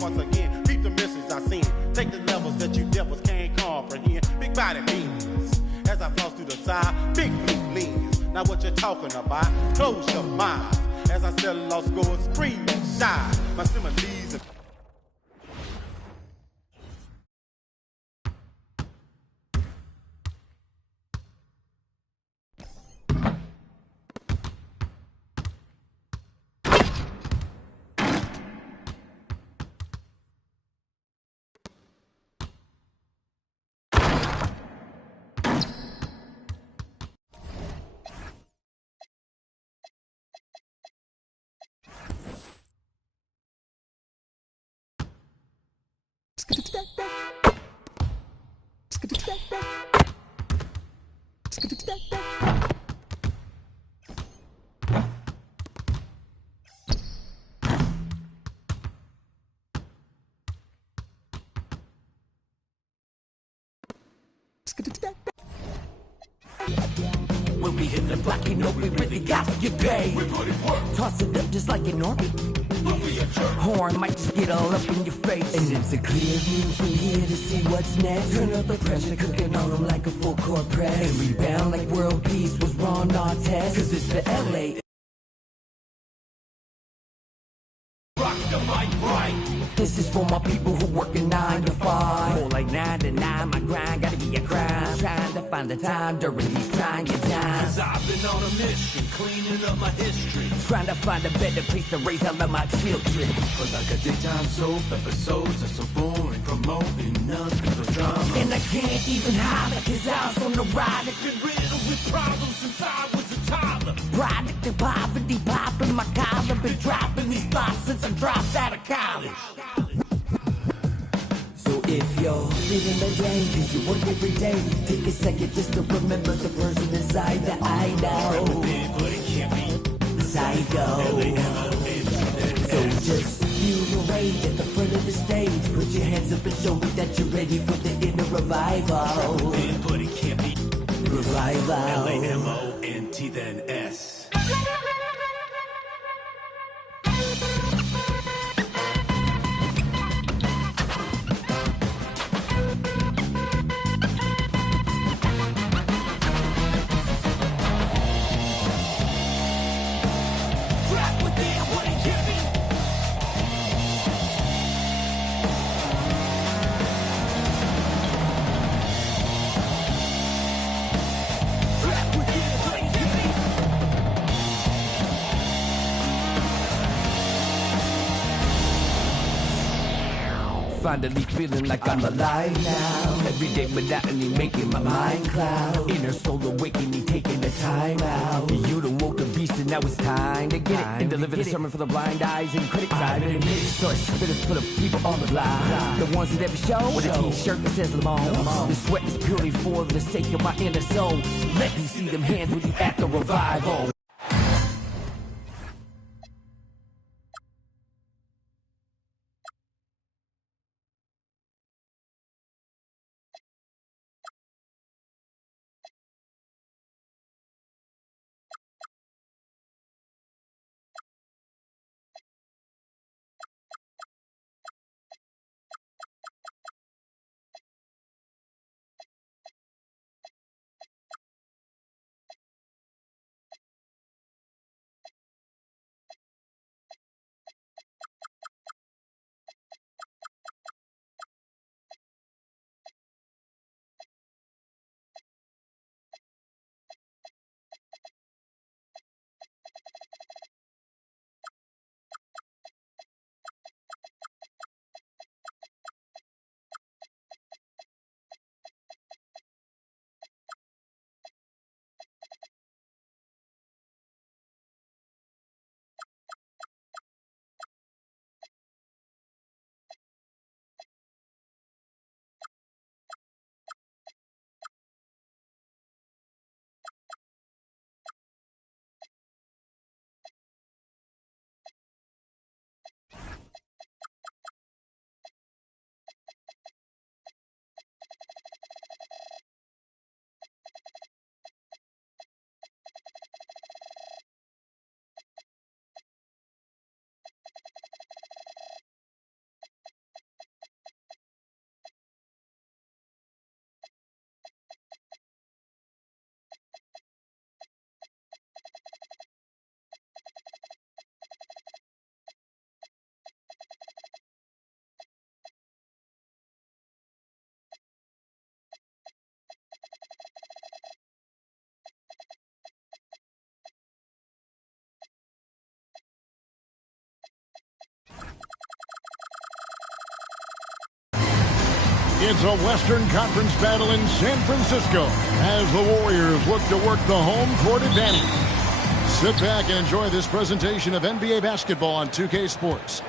once again. Reap the missions I seen. Take the levels that you devils can't comprehend. Big body beams as I floss through the side. Big blue lens. Now what you talking about? Close your mind as I sell lost scores. Scream and shine. My similes and when we hit the block, you know we really got to get paid. We put in work. Toss it up just like an orbit. Horn might just get all up in your face. And it's a clear view from here to see what's next. Turn up the pressure, cooking on them like a full court press. And rebound like world peace was Ron Artest. Cause it's the LA. Rock the mic right. This is for my people who work a 9 to 5. More like 9 to 9, my grind gotta be a crime. Trying to find the time during these trying times. Cause I've been on a mission, cleaning up my history. Trying to find a better place to raise all of my children. But like a daytime soap, episodes are so boring, promoting nothing but drama. And I can't even holler cause I was on the ride. Been riddled with problems since I was a toddler. Product of poverty, popping my collar. Been dropping these thoughts since I dropped out of college. So if you're living the day, cause you work every day, take a second just to remember the person inside that I know. But it can't be Psycho. So just feel the weight at the front of the stage. Put your hands up and show me that you're ready for the inner revival. but it can't be Revival. L-A-M-O-N-T then S. Finally feeling like I'm alive now. Everyday monotony making my mind cloud. Inner soul awakening, taking the time out. You done woke the beast and now it's time to get it. And deliver the sermon for the blind eyes and critics. I've been a mix source, spitters for the people on the block. The ones that ever show with a t-shirt that says Lamont. The sweat is purely for the sake of my inner soul. Let me see them hands with you at the revival. It's a Western Conference battle in San Francisco as the Warriors look to work the home court advantage. Sit back and enjoy this presentation of NBA basketball on 2K Sports.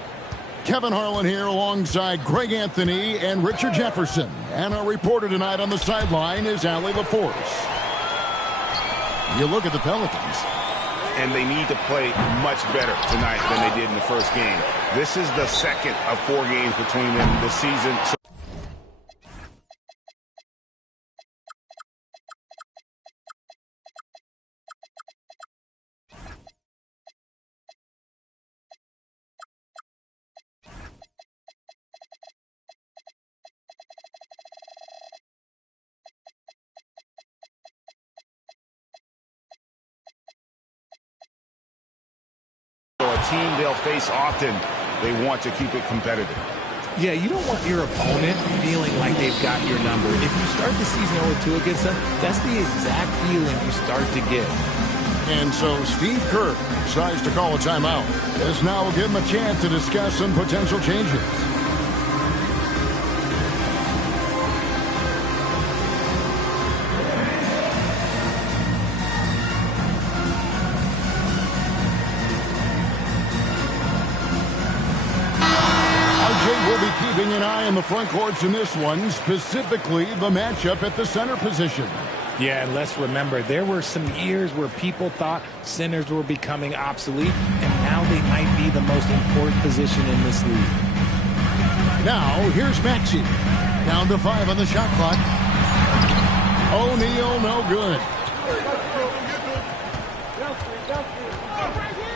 Kevin Harlan here alongside Greg Anthony and Richard Jefferson. And our reporter tonight on the sideline is Allie LaForce. You look at the Pelicans. And they need to play much better tonight than they did in the first game. This is the second of 4 games between them this season. A team they'll face often, they want to keep it competitive. Yeah, you don't want your opponent feeling like they've got your number. If you start the season 0-2 against them, that's the exact feeling you start to get. And so Steve Kerr decides to call a timeout. This now will give him a chance to discuss some potential changes. Keeping an eye on the front courts in this one, specifically the matchup at the center position. Yeah, and let's remember, there were some years where people thought centers were becoming obsolete, and now they might be the most important position in this league. Now, here's Maxey. Down to 5 on the shot clock. O'Neal, no good.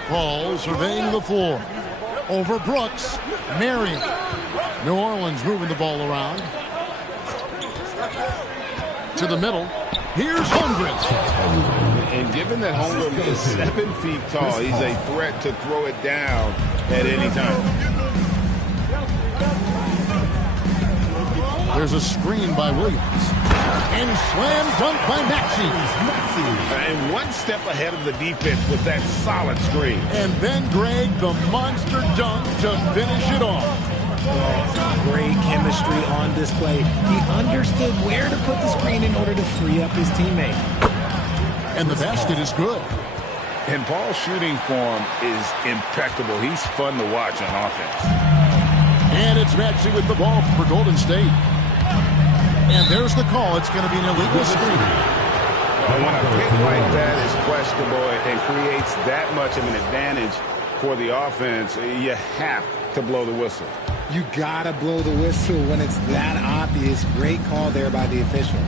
Paul surveying the floor. Over Brooks. Marion. New Orleans moving the ball around. To the middle. Here's Holmgren. And given that Holmgren is 7 feet tall, he's a threat to throw it down at any time. There's a screen by Williams. And slam dunk by Maxey. And one step ahead of the defense with that solid screen. And then Greg, the monster dunk to finish it off. Great chemistry on display. He understood where to put the screen in order to free up his teammate. And the basket is good. And Paul's shooting form is impeccable. He's fun to watch on offense. And it's Maxey with the ball for Golden State. And there's the call. It's going to be an illegal screen. When a pick like that is questionable and creates that much of an advantage for the offense, you have to blow the whistle. You gotta blow the whistle when it's that obvious. Great call there by the official.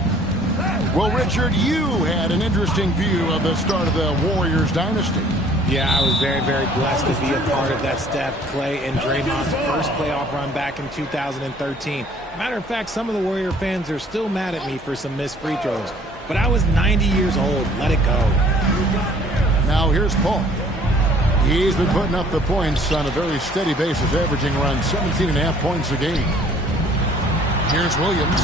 Well, Richard, you had an interesting view of the start of the Warriors dynasty. Yeah, I was very, very blessed to be a part of that Steph, Clay, and Draymond's first playoff run back in 2013. Matter of fact, some of the Warrior fans are still mad at me for some missed free throws. But I was 90 years old. Let it go. Now here's Paul. He's been putting up the points on a very steady basis, averaging around 17.5 points a game. Here's Williams.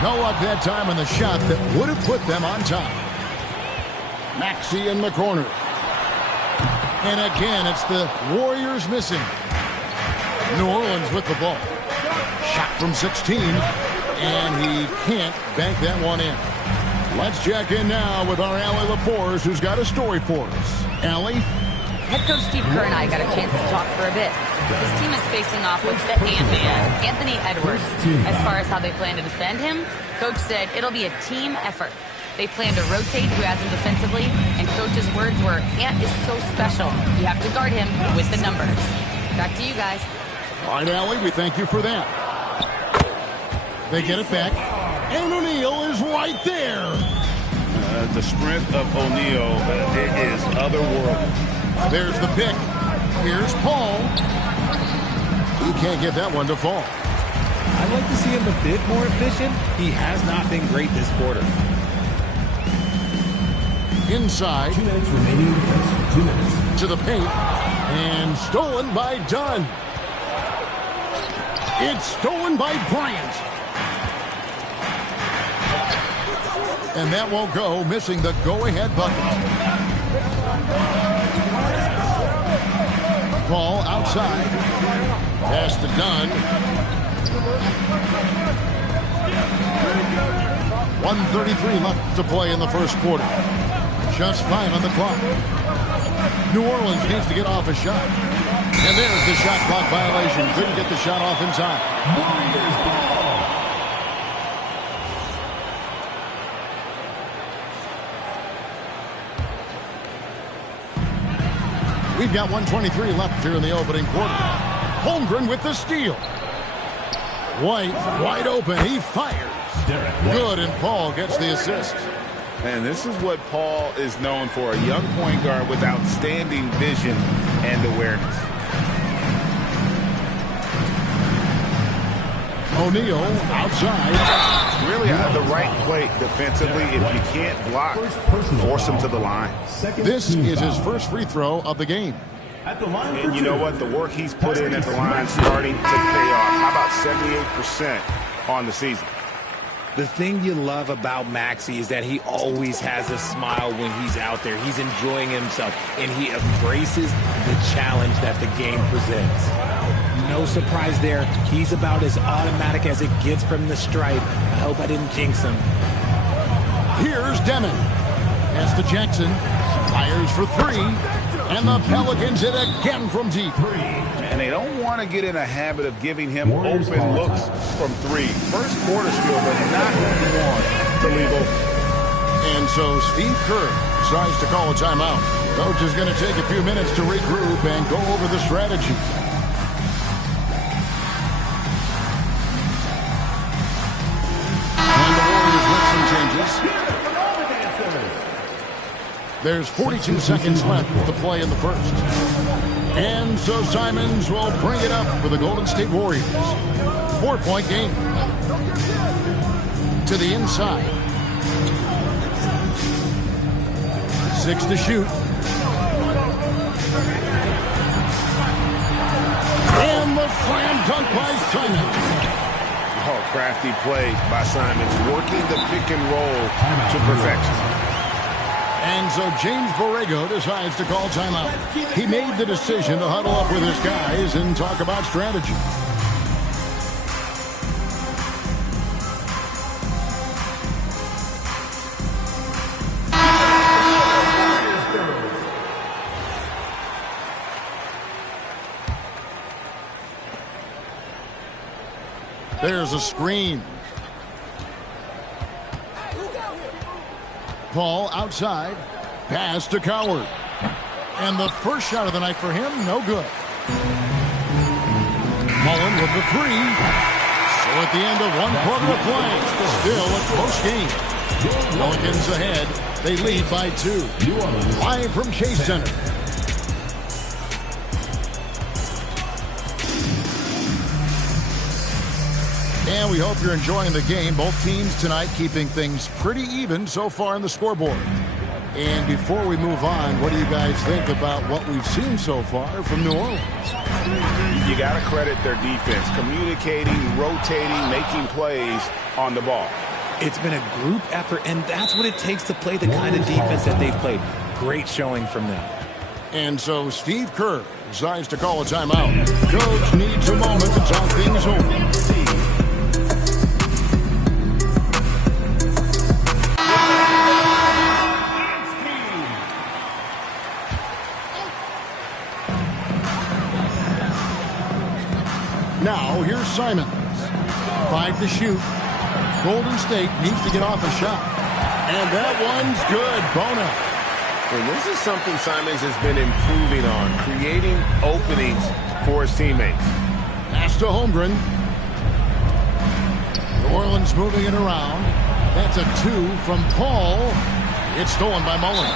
No luck that time on the shot that would have put them on top. Maxey in the corner. And again, it's the Warriors missing. New Orleans with the ball. Shot from 16. And he can't bank that one in. Let's check in now with our Allie LaForce, who's got a story for us. Allie? Head coach Steve Kerr and I got a chance to talk for a bit. His team is facing off with the Ant-Man, Anthony Edwards. As far as how they plan to defend him, Coach said it'll be a team effort. They plan to rotate who has him defensively, and Coach's words were, Ant is so special. You have to guard him with the numbers. Back to you guys. All right, Allie, we thank you for that. They get it back, and O'Neal is right there. The strength of O'Neal is otherworldly. There's the pick. Here's Paul. He can't get that one to fall. I'd like to see him a bit more efficient. He has not been great this quarter. Inside. 2 minutes remaining. 2 minutes. To the paint. And stolen by Dunn. It's stolen by Bryant. And that won't go, missing the go-ahead bucket. Paul outside. Pass to Dunn. 1:33 left to play in the first quarter. Just 5 on the clock. New Orleans needs to get off a shot. And there's the shot clock violation. Couldn't get the shot off in time. We've got 1:23 left here in the opening quarter. Holmgren with the steal. White, wide open. He fires. Good, and Paul gets the assist. And this is what Paul is known for, a young point guard with outstanding vision and awareness. O'Neal outside. Really the right play defensively. If you can't block, force him to the line. This is his first free throw of the game. And you know what? The work he's put in at the line starting to pay off. How about 78% on the season? The thing you love about Maxey is that he always has a smile when he's out there. He's enjoying himself, and he embraces the challenge that the game presents. No surprise there. He's about as automatic as it gets from the stripe. I hope I didn't jinx him. Here's Demon. Pass to Jackson. Fires for 3. And the Pelicans hit again from deep. And they don't want to get in a habit of giving him open looks from 3. First quarter still, but not what you want to leave open. And so Steve Kerr decides to call a timeout. Coach is going to take a few minutes to regroup and go over the strategy. And the Warriors with some changes. There's 42 seconds left to play in the first. And so Simons will bring it up for the Golden State Warriors. 4-point game. To the inside. 6 to shoot. And the slam dunk by Simons. Oh, crafty play by Simons, working the pick and roll to perfection. And so James Borrego decides to call timeout. He made the decision to huddle up with his guys and talk about strategy. There's a screen. Paul outside. Pass to Coward. And the first shot of the night for him, no good. Mullen with the 3. So at the end of 1 quarter of play, still a close game. Pelicans ahead. They lead by 2. Live from Chase Center. And we hope you're enjoying the game. Both teams tonight keeping things pretty even so far in the scoreboard. And before we move on, what do you guys think about what we've seen so far from New Orleans? You got to credit their defense, communicating, rotating, making plays on the ball. It's been a group effort, and that's what it takes to play the kind of defense that they've played. Great showing from them. And so Steve Kerr decides to call a timeout. Coach needs a moment to talk things over. Now, here's Simons. 5 to shoot. Golden State needs to get off a shot. And that one's good. Bono. And this is something Simons has been improving on, creating openings for his teammates. Pass to Holmgren. New Orleans moving it around. That's a 2 from Paul. It's stolen by Mullen.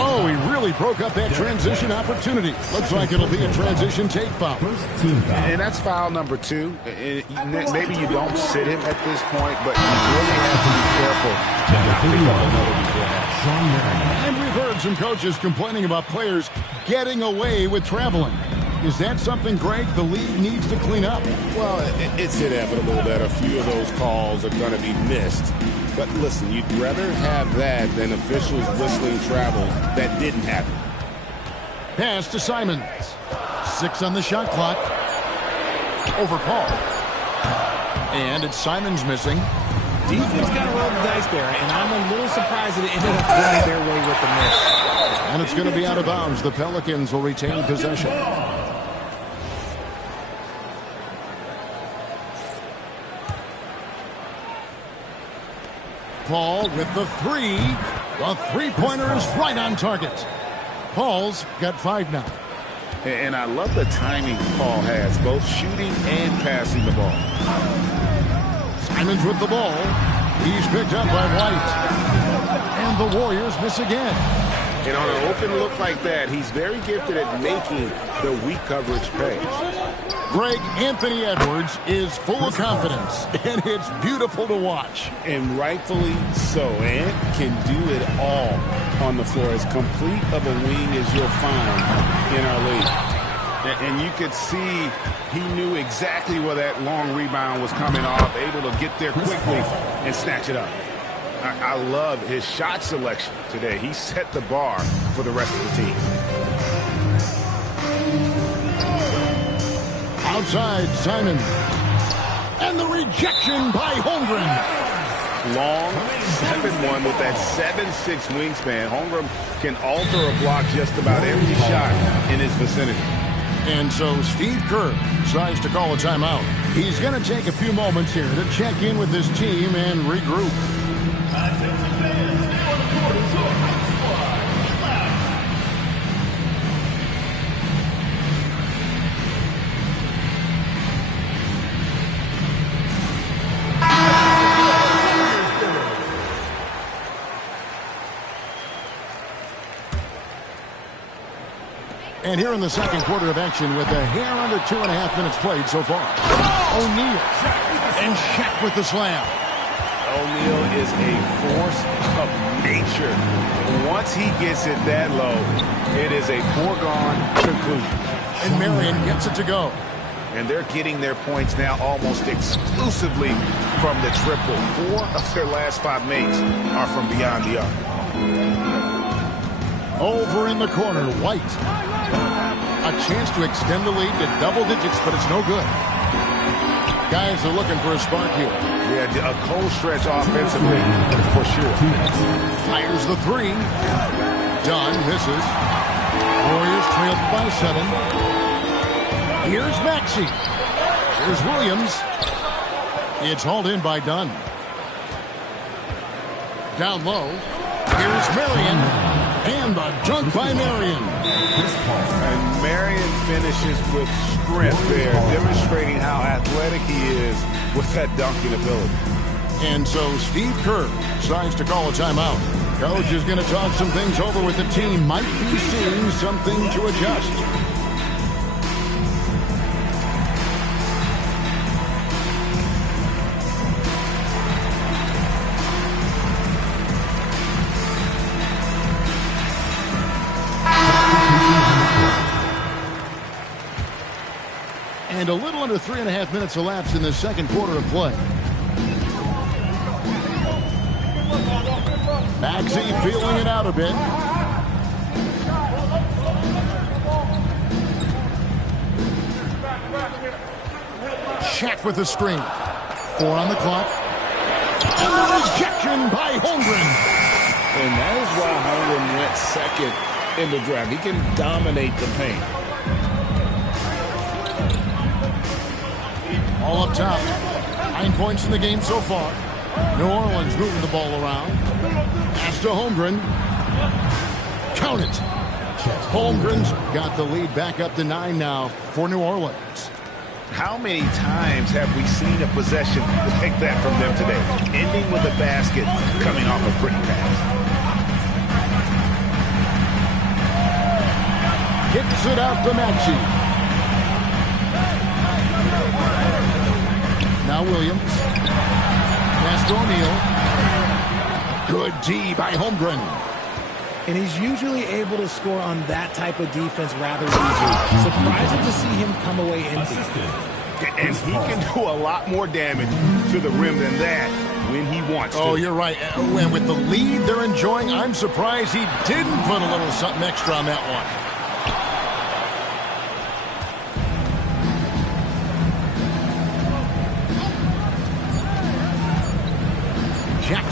Oh, he really broke up that transition opportunity. Looks like it'll be a transition take foul. And that's foul number 2. Maybe you don't sit him at this point, but you really have to be careful to not pick up another beforehand. And we've heard some coaches complaining about players getting away with traveling. Is that something, Greg, the league needs to clean up? Well, it's inevitable that a few of those calls are going to be missed. But listen, you'd rather have that than officials whistling travels that didn't happen. Pass to Simons. 6 on the shot clock. Over Paul. And it's Simons missing. Defense got to roll the dice there, and I'm a little surprised that it ended up going their way with the miss. And it's going to be out of bounds. The Pelicans will retain possession. Paul with the three. The three-pointer is right on target. Paul's got 5 now. And I love the timing Paul has, both shooting and passing the ball. Simons with the ball. He's picked up by White. And the Warriors miss again. And on an open look like that, he's very gifted at making the weak coverage pay. Greg, Anthony Edwards is full of confidence, and it's beautiful to watch. And rightfully so. Ant can do it all on the floor. As complete of a wing as you'll find in our league. And you could see he knew exactly where that long rebound was coming off, able to get there quickly and snatch it up. I love his shot selection today. He set the bar for the rest of the team. Outside, Simon. And the rejection by Holmgren. Long 7'1" with that 7'6" wingspan. Holmgren can alter a block just about every shot in his vicinity. And so Steve Kerr decides to call a timeout. He's going to take a few moments here to check in with his team and regroup. And here in the second quarter of action with a hair under 2.5 minutes played so far. O'Neal and Shaq with the slam. O'Neal is a force of nature. Once he gets it that low, it is a foregone conclusion. And Marion gets it to go. And they're getting their points now almost exclusively from the triple. 4 of their last 5 makes are from beyond the arc. Over in the corner, White. A chance to extend the lead to double digits, but it's no good. Guys are looking for a spark here. Yeah, a cold stretch offensively for sure. Fires the three. Dunn misses. Warriors trailed by 7. Here's Maxey. Here's Williams. It's hauled in by Dunn. Down low. Here's Marion. And the dunk by Marion. And Marion finishes with strength there, demonstrating how athletic he is with that dunking ability. And so Steve Kerr decides to call a timeout. Coach is going to talk some things over with the team. Might be seeing something to adjust. And a little under 3.5 minutes elapsed in the second quarter of play. Maxey feeling it out a bit. Shaq with the screen. 4 on the clock. And the rejection by Holmgren. And that is why Holmgren went second in the draft. He can dominate the paint. All up top. 9 points in the game so far. New Orleans moving the ball around. Pass to Holmgren. Count it. Holmgren's got the lead back up to 9 now for New Orleans. How many times have we seen a possession like that from them today? Ending with a basket coming off a pretty pass. Kicks it out to Maxey. Now Williams. Pass to O'Neal. Good D by Holmgren. And he's usually able to score on that type of defense rather easily. Surprising to see him come away empty. And he can do a lot more damage to the rim than that when he wants to. Oh, you're right. And with the lead they're enjoying, I'm surprised he didn't put a little something extra on that one.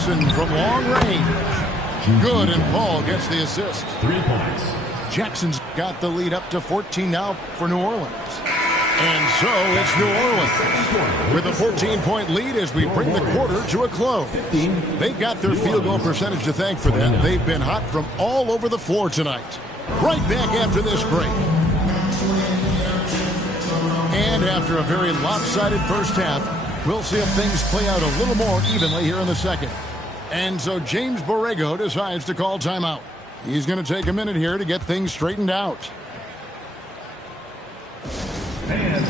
Jackson from long range. Good, and Paul gets the assist. 3 points. Jackson's got the lead up to 14 now for New Orleans. And so it's New Orleans with a 14-point lead as we bring the quarter to a close. They've got their field goal percentage to thank for that. They've been hot from all over the floor tonight. Right back after this break. And after a very lopsided first half, we'll see if things play out a little more evenly here in the second. And so James Borrego decides to call timeout. He's going to take a minute here to get things straightened out. And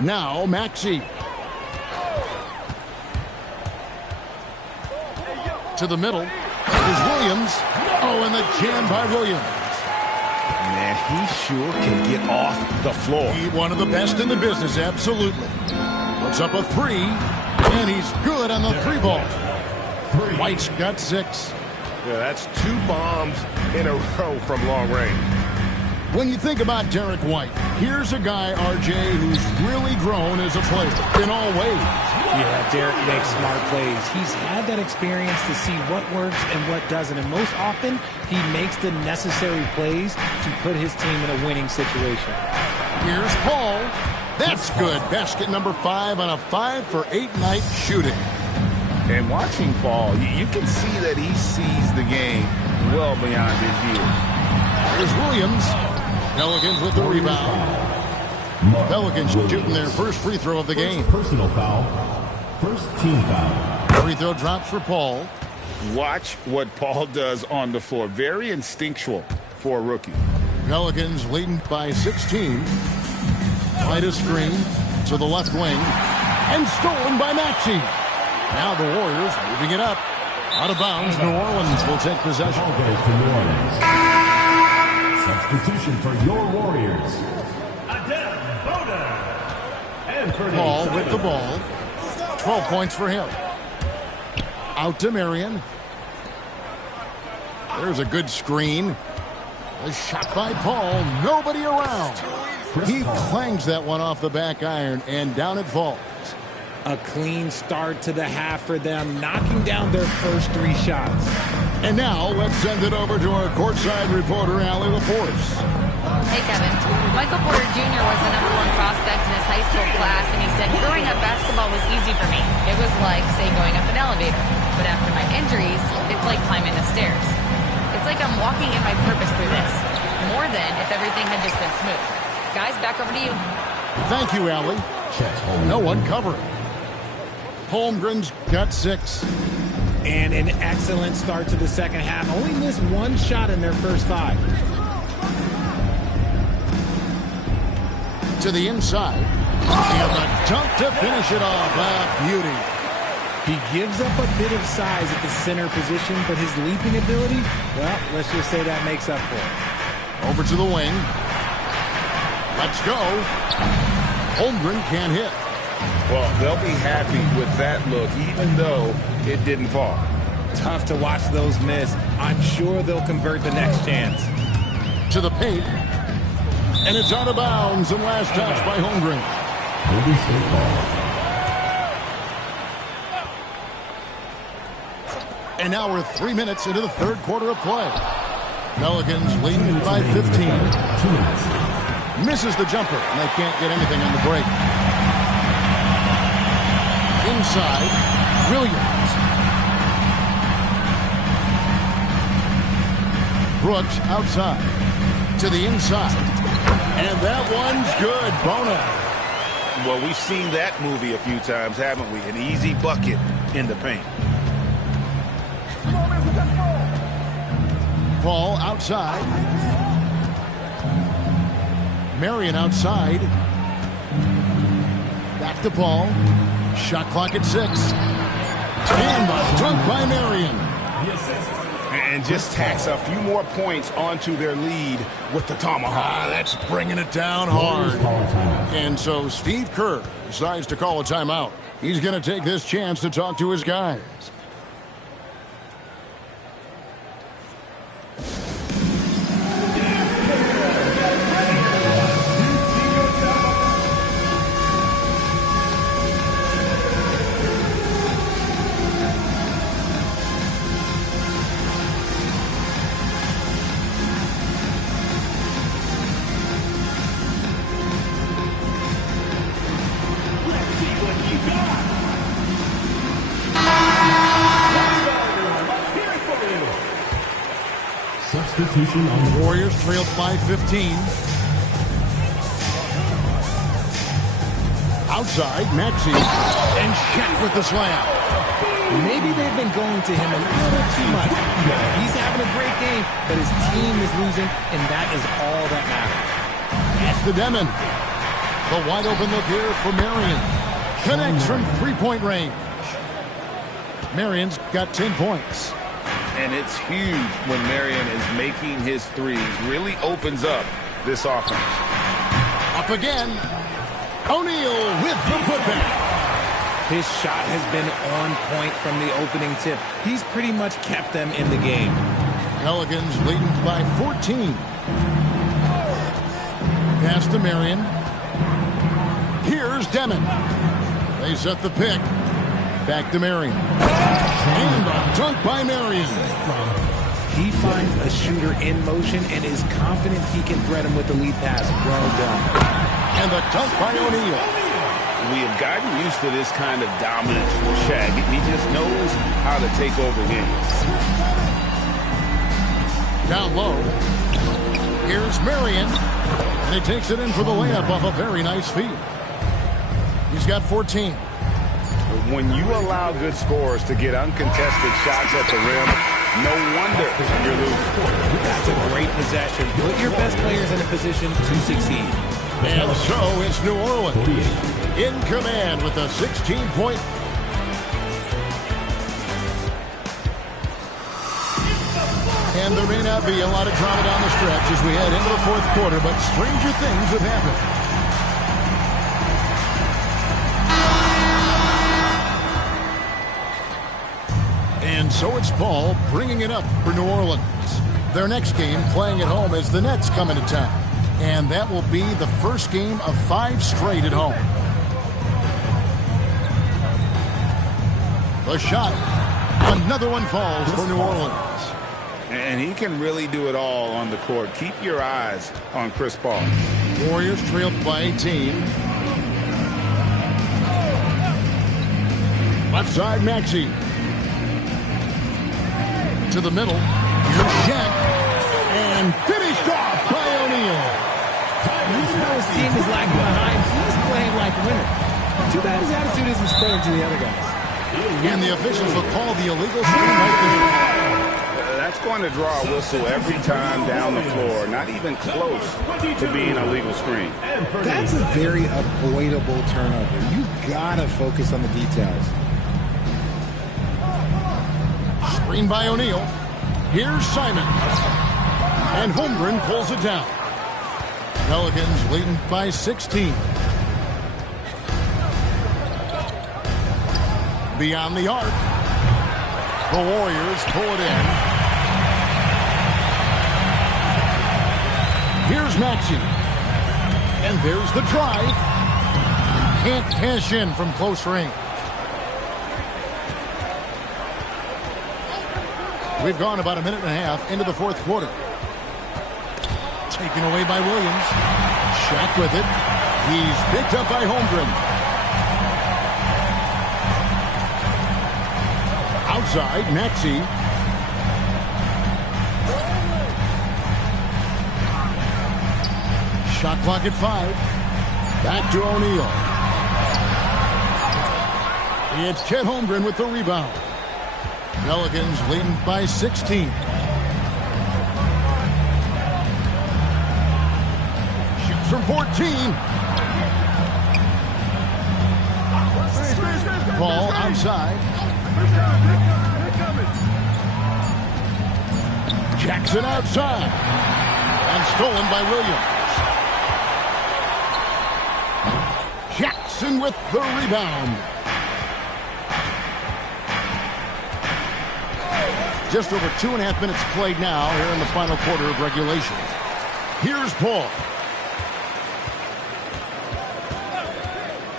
now Maxey. To the middle is Williams. Oh, and the jam by Williams. Man, he sure can get off the floor. He's one of the best in the business, absolutely. Puts up a 3, and he's good on the 3 ball. White's got 6. Yeah, that's 2 bombs in a row from long range. When you think about Derek White, here's a guy, RJ, who's really grown as a player in all ways. Yeah, Derek makes smart plays. He's had that experience to see what works and what doesn't. And most often, he makes the necessary plays to put his team in a winning situation. Here's Paul. That's good. Basket number 5 on a 5-for-8 night shooting. And watching Paul, you can see that he sees the game well beyond his years. Here's Williams. Pelicans with the rebound. Pelicans shooting their first free throw of the game. Personal foul. First team foul. Free throw drops for Paul. Watch what Paul does on the floor. Very instinctual for a rookie. Pelicans leading by 16. Quite a screen to the left wing. And stolen by Maxey. Now the Warriors moving it up. Out of bounds. New Orleans will take possession. Ball goes to New Orleans. Substitution for your Warriors. Paul with the ball. 12 points for him. Out to Marion. There's a good screen. A shot by Paul. Nobody around. He clangs that one off the back iron, and down it falls. A clean start to the half for them, knocking down their first 3 shots. And now let's send it over to our courtside reporter, Allie LaForce. Hey, Kevin. Michael Porter Jr. was the #1 prospect in his high school class, and he said, growing up, basketball was easy for me. It was like, say, going up an elevator. But after my injuries, it's like climbing the stairs. It's like I'm walking in my purpose through this, more than if everything had just been smooth. Guys, back over to you. Thank you, Allie. No one covering. Holmgren's got 6. And an excellent start to the second half. Only missed 1 shot in their first 5. To the inside. And the dunk to finish it off. Beauty. He gives up a bit of size at the center position, but his leaping ability, well, let's just say that makes up for it. Over to the wing. Let's go. Holmgren can't hit. Well, they'll be happy with that look, even though it didn't fall. Tough to watch those miss. I'm sure they'll convert the next chance. To the paint. And it's out of bounds, and last touch by Holmgren. Golden State ball. And now we're 3 minutes into the third quarter of play. Pelicans leading by 15. 2 minutes. Misses the jumper, and they can't get anything on the break. Inside, Williams. Brooks outside. To the inside. And that one's good. Bono. Well, we've seen that movie a few times, haven't we? An easy bucket in the paint. Paul outside. Marion outside. Back to Paul. Shot clock at 6. And the dunk by Marion. and just tacks a few more points onto their lead with the tomahawk. That's bringing it down hard. And so Steve Kerr decides to call a timeout. He's going to take this chance to talk to his guys. Substitution on the Warriors trailed by 15. Outside, Maxey. And Shaq with the slam. Maybe they've been going to him a little too much. He's having a great game, but his team is losing, and that is all that matters. Pass to Demon. The wide open look here for Marion. Connects from three-point range. Marion's got 10 points. And it's huge when Marion is making his threes. Really opens up this offense. Up again. O'Neal with the putback. His shot has been on point from the opening tip. He's pretty much kept them in the game. Pelicans leading by 14. Pass to Marion. Here's Demon. They set the pick. Back to Marion. And a dunk by Marion. He finds a shooter in motion and is confident he can thread him with the lead pass. Well done. And the dunk by O'Neal. We have gotten used to this kind of dominance from Shaq. He just knows how to take over games. Down low. Here's Marion. And he takes it in for the layup off a very nice feed. He's got 14. When you allow good scorers to get uncontested shots at the rim, no wonder you're losing. That's a great possession. Put your best players in a position to succeed. And so it's New Orleans in command with a 16-point. And there may not be a lot of drama down the stretch as we head into the fourth quarter, but stranger things have happened. And so it's Paul bringing it up for New Orleans. Their next game playing at home as the Nets come into town. And that will be the first game of 5 straight at home. The shot. Another one falls for New Orleans. And he can really do it all on the court. Keep your eyes on Chris Paul. Warriors trailed by 18. Left side, Maxey. To the middle. Here's Shaq. And finished off by O'Neal. Even though his team is lagging behind, he's playing like a winner. Too bad his attitude isn't spreading to the other guys. And the officials will call the illegal screen right there. That's going to draw a whistle every time down the floor. Not even close to being a legal screen. That's a very avoidable turnover. You gotta focus on the details. Screen by O'Neal. Here's Simon. And Holmgren pulls it down. Pelicans leading by 16. Beyond the arc. The Warriors pull it in. Here's Maxey. And there's the drive. Can't cash in from close range. We've gone about a minute and a half into the fourth quarter. Taken away by Williams. Shaq with it. He's picked up by Holmgren. Outside, Maxey. Shot clock at 5. Back to O'Neal. It's Chet Holmgren with the rebound. Pelicans leading by 16. Shoots from 14. Ball outside. Jackson outside. And stolen by Williams. Jackson with the rebound. Just over 2.5 minutes played now here in the final quarter of regulation. Here's Paul.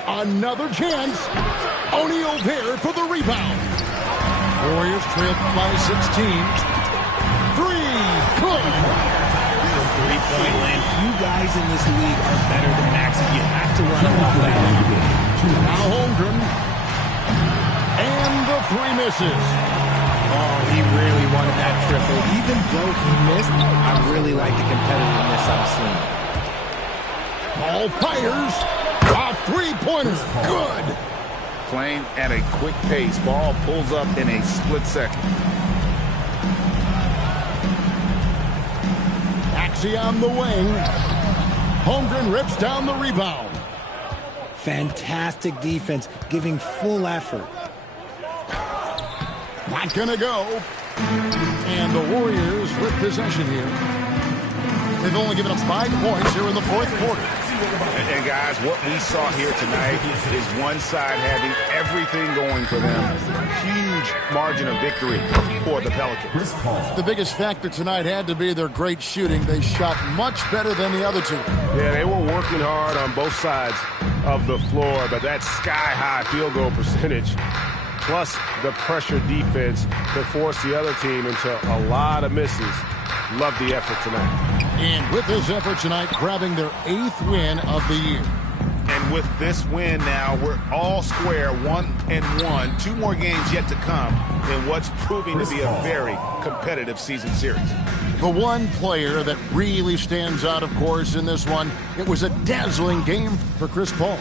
Another chance. O'Neal there for the rebound. Warriors trail by 16. Three. Good. From three-point land, few guys in this league are better than Maxey. You have to run off that. Now Holmgren. And the three misses. Oh, he really wanted that triple. Even though he missed, I really like the competitiveness I'm seeing. Paul fires. A three-pointer. Good. Playing at a quick pace. Ball pulls up in a split second. Maxey on the wing. Holmgren rips down the rebound. Fantastic defense, giving full effort. Not gonna go. And the Warriors with possession here. They've only given up 5 points here in the fourth quarter. And guys, what we saw here tonight is one side having everything going for them. Huge margin of victory for the Pelicans. The biggest factor tonight had to be their great shooting. They shot much better than the other two. Yeah, they were working hard on both sides of the floor, but that sky-high field goal percentage plus the pressure defense to force the other team into a lot of misses. Love the effort tonight. And with this effort tonight, grabbing their 8th win of the year. And with this win now, we're all square, 1-1. 2 more games yet to come in what's proving to be a very competitive season series. The one player that really stands out, of course, in this one, it was a dazzling game for Chris Paul.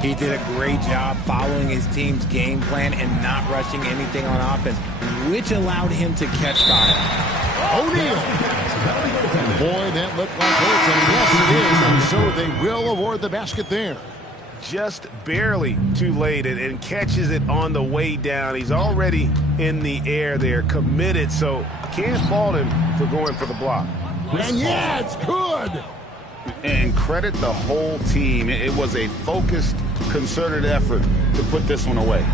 He did a great job following his team's game plan and not rushing anything on offense, which allowed him to catch fire. O'Neal. Boy, that looked like hurts, and yes, it is, and so they will award the basket there. Just barely too late and catches it on the way down. He's already in the air there, committed, so can't fault him for going for the block. And yeah, it's good. And credit the whole team. It was a focused, concerted effort to put this one away.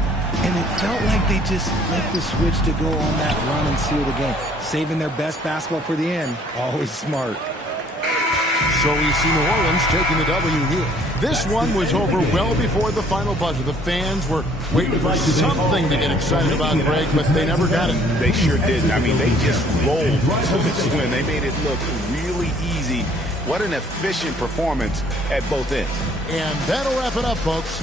And it felt like they just flipped the switch to go on that run and seal the game. Saving their best basketball for the end. Always smart. So we see New Orleans taking the W here. This one was over well before the final buzzer. The fans were waiting for something to get excited about, Greg, but they never got it. They sure didn't. I mean, they just rolled to this win. They made it look really easy. What an efficient performance at both ends. And that'll wrap it up, folks.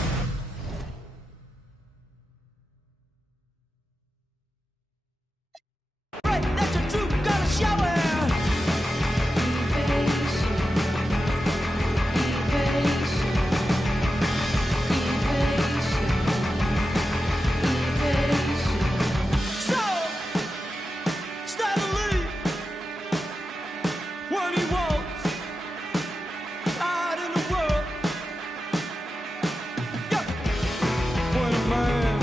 Man